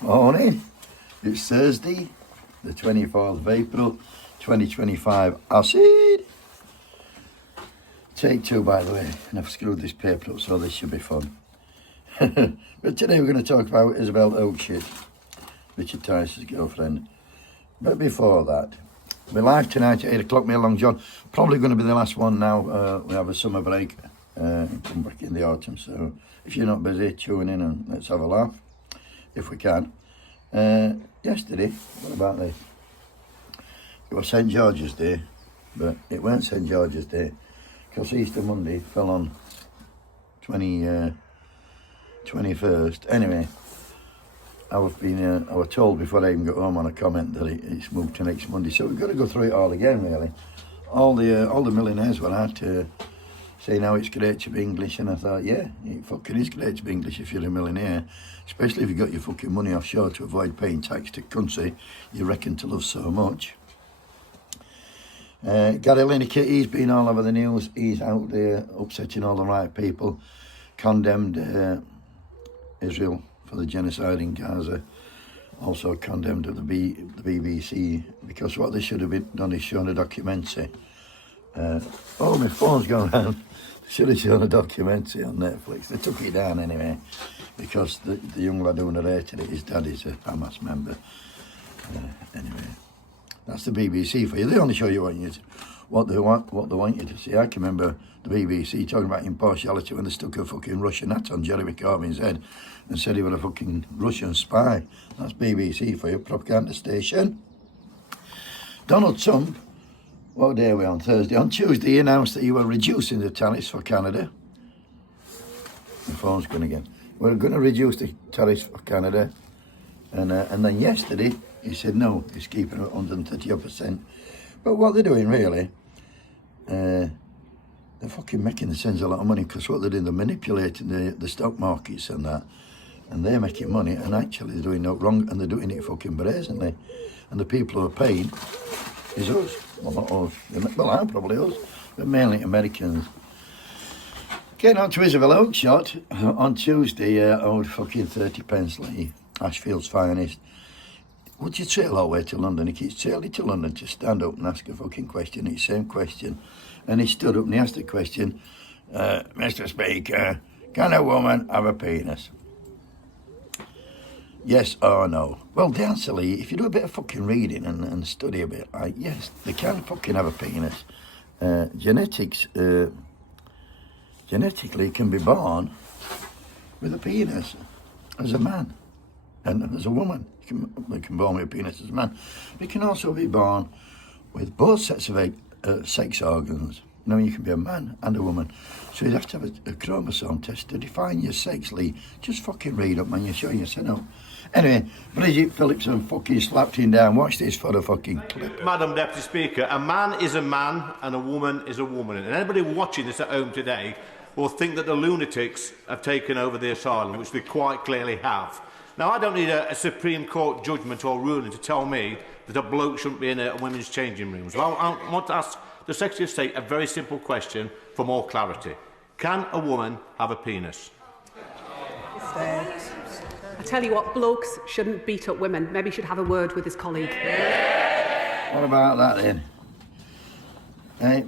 Morning. It's Thursday, the 24th of April, 2025. Acid. Take two, by the way, and I've screwed this paper up, so this should be fun. But today we're going to talk about Isabel Oakshott, Richard Tyson's girlfriend. But before that, we're live tonight at 8 o'clock, me along John. Probably going to be the last one now. We have a summer break and come back in the autumn. So if you're not busy, tune in and let's have a laugh, if we can. Yesterday, what about this? It was St. George's Day, but it weren't St. George's Day because Easter Monday fell on 21st. Anyway, I was told before I even got home on a comment that it's moved to next Monday, so we've got to go through it all again, really. All the millionaires were out saying how it's great to be English, and I thought, yeah, it fucking is great to be English if you're a millionaire, especially if you got your fucking money offshore to avoid paying tax to country you reckon to love so much. Gary Lineker, he's been all over the news. He's out there upsetting all the right people, condemned Israel for the genocide in Gaza, also condemned the BBC, because what they should have done is shown a documentary. Oh, my phone's gone round. They should have shown a documentary on Netflix. They took it down anyway, because the young lad who narrated it, his dad is a Hamas member. Anyway, that's the BBC for you. They only show you what they want you to see. I can remember the BBC talking about impartiality when they stuck a fucking Russian hat on Jeremy Corbyn's head and said he was a fucking Russian spy. That's BBC for you, propaganda station. Donald Trump, what day are we on? Thursday. On Tuesday, he announced that he were reducing the tariffs for Canada. My phone's going again. We're going to reduce the tariffs for Canada. And then yesterday, he said no, he's keeping it at 130%. But what they're doing, really, they're fucking making the Sens a lot of money, because what they're doing, they're manipulating the stock markets and that, and they're making money, and actually they're doing no wrong, and they're doing it fucking brazenly. And the people who are paying is us. Well, not us. Well, I'm probably us, but mainly Americans. Getting on to Isabel Oakshott, on Tuesday, owed fucking 30 pence Lee, Ashfield's finest. Would you trail all the way to London? He keeps trailing to London to stand up and ask a fucking question. It's the same question. And he stood up and he asked the question, Mr. Speaker, can a woman have a penis? Yes or no? Well, the answer, Lee, if you do a bit of fucking reading and study a bit, yes, they can fucking have a penis. Genetically can be born with a penis as a man and as a woman. They can born with a penis as a man. They can also be born with both sets of sex organs. You know, you can be a man and a woman. So you'd have to have a chromosome test to define your sex, Lee. Just fucking read up, man. You're sure you said no. Anyway, Bridget Phillipson fucking slapped him down. Watch this for a fucking clip. Madam Deputy Speaker, a man is a man and a woman is a woman. And anybody watching this at home today will think that the lunatics have taken over the asylum, which they quite clearly have. Now, I don't need a Supreme Court judgment or ruling to tell me that a bloke shouldn't be in a women's changing room. So I want to ask the Secretary of State a very simple question for more clarity. Can a woman have a penis? I tell you what, blokes shouldn't beat up women. Maybe he should have a word with his colleague. What about that then?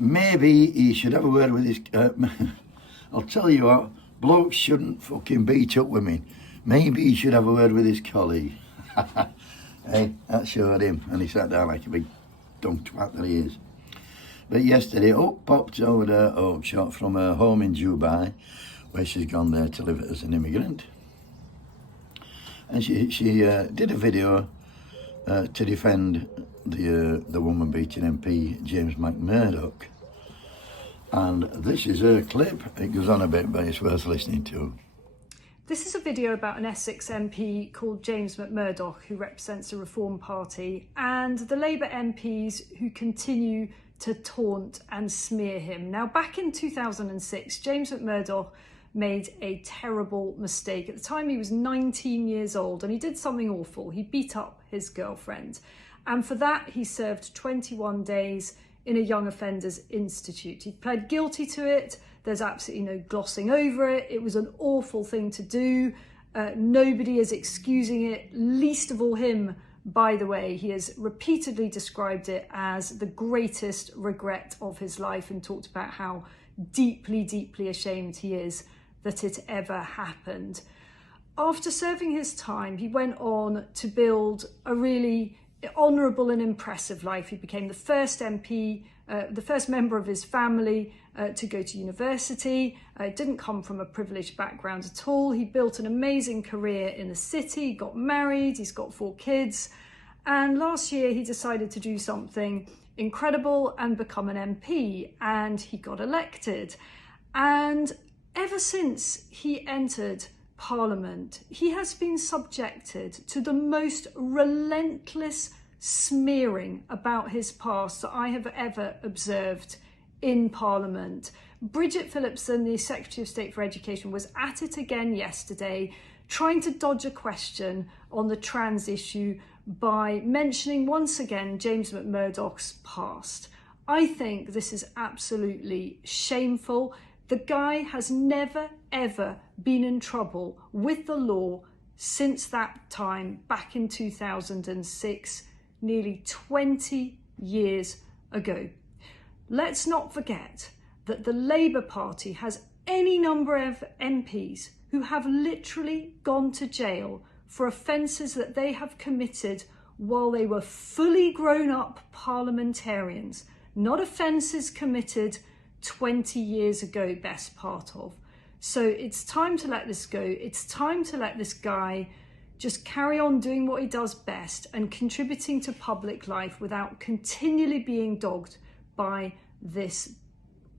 Maybe he should have a word with his... I'll tell you what, blokes shouldn't fucking beat up women. Maybe he should have a word with his colleague. Hey, that showed him, and he sat down like a big dumb twat that he is. But yesterday, up popped over the Oakshott from her home in Dubai, where she's gone there to live as an immigrant. And she did a video to defend the woman beating MP James McMurdoch. And this is her clip. It goes on a bit, but it's worth listening to. This is a video about an Essex MP called James McMurdoch, who represents the Reform Party, and the Labour MPs who continue to taunt and smear him. Now, back in 2006, James McMurdoch made a terrible mistake. At the time, he was 19 years old, and he did something awful. He beat up his girlfriend. And for that, he served 21 days in a young offenders institute. He pled guilty to it. There's absolutely no glossing over it. It was an awful thing to do. Nobody is excusing it, least of all him, by the way. He has repeatedly described it as the greatest regret of his life and talked about how deeply, deeply ashamed he is that it ever happened. After serving his time, he went on to build a really honourable and impressive life. He became the first MP, the first member of his family to go to university. Didn't come from a privileged background at all. He built an amazing career in the city, got married, he's got 4 kids. And last year he decided to do something incredible and become an MP, and he got elected. And ever since he entered Parliament, he has been subjected to the most relentless smearing about his past that I have ever observed in Parliament. Bridget Phillipson, the Secretary of State for Education, was at it again yesterday, trying to dodge a question on the trans issue by mentioning once again James McMurdoch's past. I think this is absolutely shameful. The guy has never, ever been in trouble with the law since that time, back in 2006, nearly 20 years ago. Let's not forget that the Labour Party has any number of MPs who have literally gone to jail for offences that they have committed while they were fully grown-up parliamentarians, not offences committed 20 years ago, best part of. So it's time to let this go. It's time to let this guy just carry on doing what he does best and contributing to public life without continually being dogged by this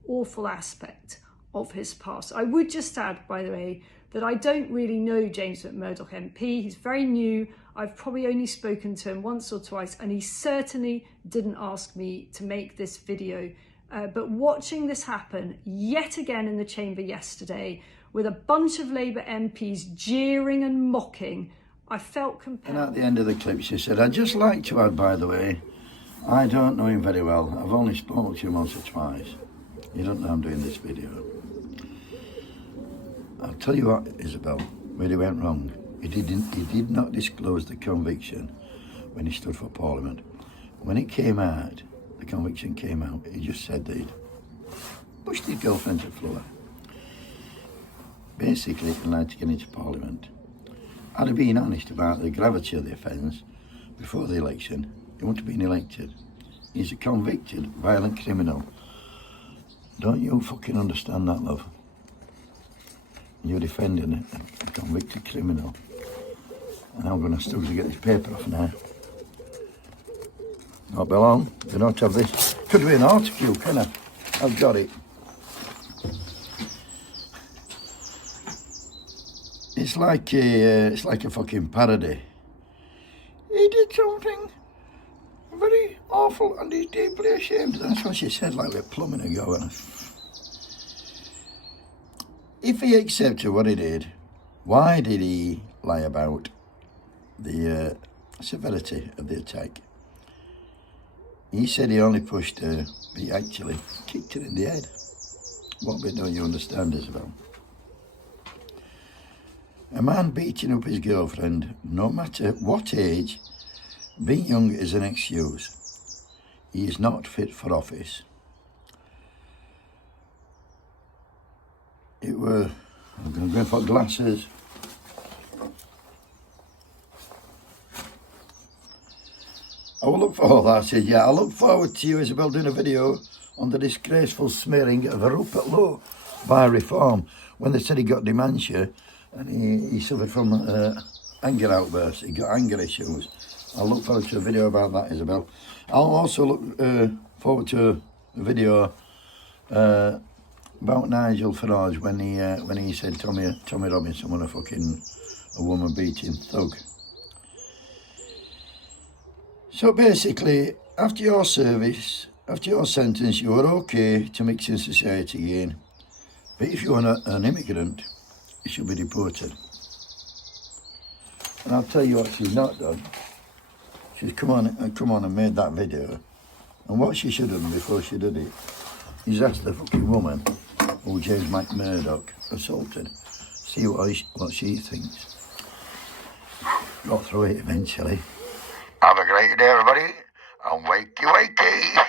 awful aspect of his past. I would just add, by the way, that I don't really know James McMurdoch MP. He's very new. I've probably only spoken to him once or twice, and he certainly didn't ask me to make this video. But watching this happen yet again in the chamber yesterday with a bunch of Labour MPs jeering and mocking, I felt compelled. And at the end of the clip she said, I'd just like to add, by the way, I don't know him very well. I've only spoken to him once or twice. You don't know I'm doing this video. I'll tell you what, Isabel, where he went wrong. He did not disclose the conviction when he stood for Parliament. When it came out, the conviction came out, he just said that he'd pushed his girlfriend to the floor. Basically, he lied to get into Parliament. Had he been honest about the gravity of the offence before the election, he wouldn't have been elected. He's a convicted, violent criminal. Don't you fucking understand that, love? You're defending a convicted criminal. And I'm going to struggle to get this paper off now. Not be long. You don't have this. Could be an article, can I? I've got it. It's like a fucking parody. He did something very awful and he's deeply ashamed. That's what she said like we're plumbing ago. If he accepted what he did, why did he lie about the severity of the attack? He said he only pushed her, but he actually kicked her in the head. What bit don't you understand, Isabel? A man beating up his girlfriend, no matter what age, being young is an excuse. He is not fit for office. I'm going to go for glasses. I will look for that. I said, yeah, I look forward to you, Isabel, doing a video on the disgraceful smearing of a Rupert Lowe by Reform when they said he got dementia and he suffered from anger outbursts. He got anger issues. I'll look forward to a video about that, Isabel. I'll also look forward to a video about Nigel Farage when he said Tommy Robinson was a woman beating thug. So basically, after your service, after your sentence, you were okay to mix in society again. But if you are an immigrant, you should be deported. And I'll tell you what she's not done. She's come on and made that video. And what she should have done before she did it is ask the fucking woman who James McMurdoch assaulted, see what she thinks. got through it eventually. Have a great day, everybody, and wakey wakey.